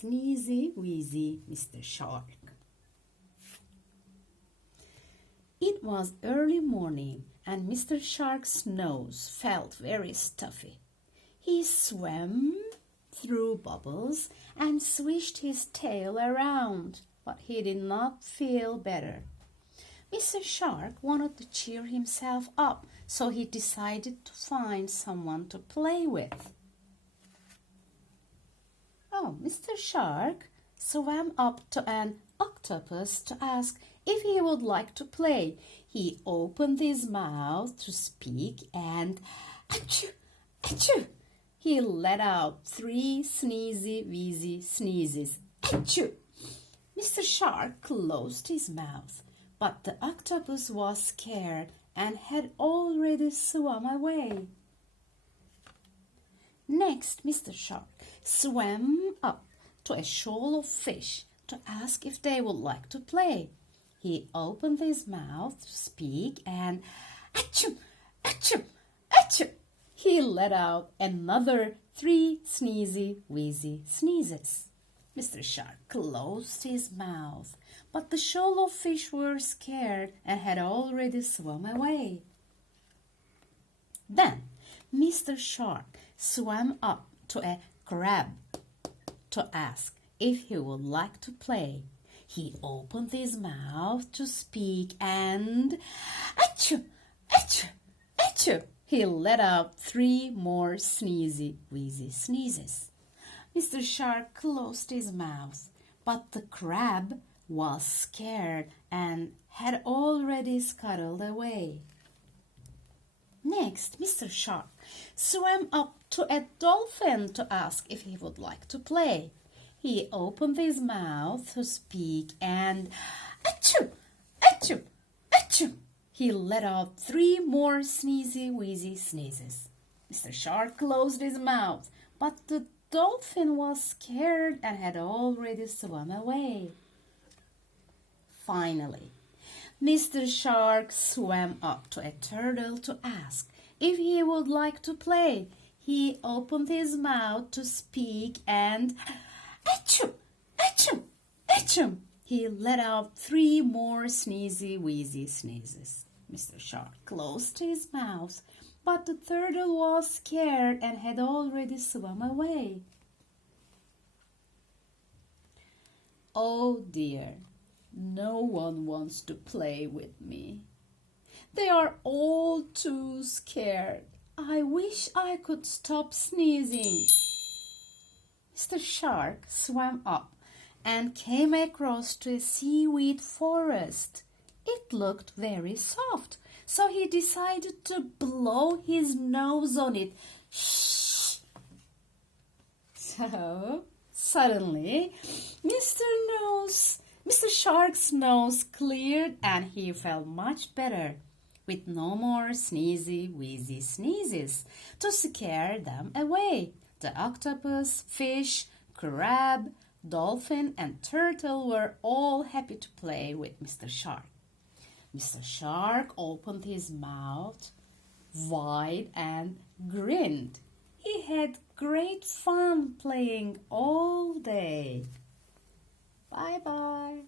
sneezy, wheezy Mr. Shark. It was early morning, and Mr. Shark's nose felt very stuffy. He swam through bubbles and swished his tail around, but he did not feel better. Mr. Shark wanted to cheer himself up, so he decided to find someone to play with. Mr. Shark swam up to an octopus to ask if he would like to play. He opened his mouth to speak and achoo, achoo! He let out 3 sneezy, wheezy sneezes. Achoo! Mr. Shark closed his mouth, but the octopus was scared and had already swum away. Next, Mr. Shark swam up to a shoal of fish to ask if they would like to play. He opened his mouth to speak and achoo, achoo, achoo! He let out another 3 sneezy, wheezy sneezes. Mr. Shark closed his mouth, but the shoal of fish were scared and had already swum away. Then Mr. Shark swam up to a crab to ask if he would like to play. He opened his mouth to speak and achoo, achoo, achoo! He let out 3 more sneezy, wheezy sneezes. Mr. Shark closed his mouth, but the crab was scared and had already scuttled away. Next, Mr. Shark swam up to a dolphin to ask if he would like to play. He opened his mouth to speak and achoo, achoo, achoo! He let out 3 more sneezy, wheezy sneezes. Mr. Shark closed his mouth, but the dolphin was scared and had already swum away. Finally, Mr. Shark swam up to a turtle to ask if he would like to play. He opened his mouth to speak and achoo, achoo, achoo! He let out 3 more sneezy, wheezy sneezes. Mr. Shark closed his mouth, but the turtle was scared and had already swum away. Oh dear, no one wants to play with me. They are all too scared. I wish I could stop sneezing. Mr. Shark swam up and came across to a seaweed forest. It looked very soft, so he decided to blow his nose on it. Shh! So, suddenly, Mr. Shark's nose cleared and he felt much better, with no more sneezy, wheezy sneezes to scare them away. The octopus, fish, crab, dolphin, and turtle were all happy to play with Mr. Shark. Mr. Shark opened his mouth wide and grinned. He had great fun playing all day. Bye-bye.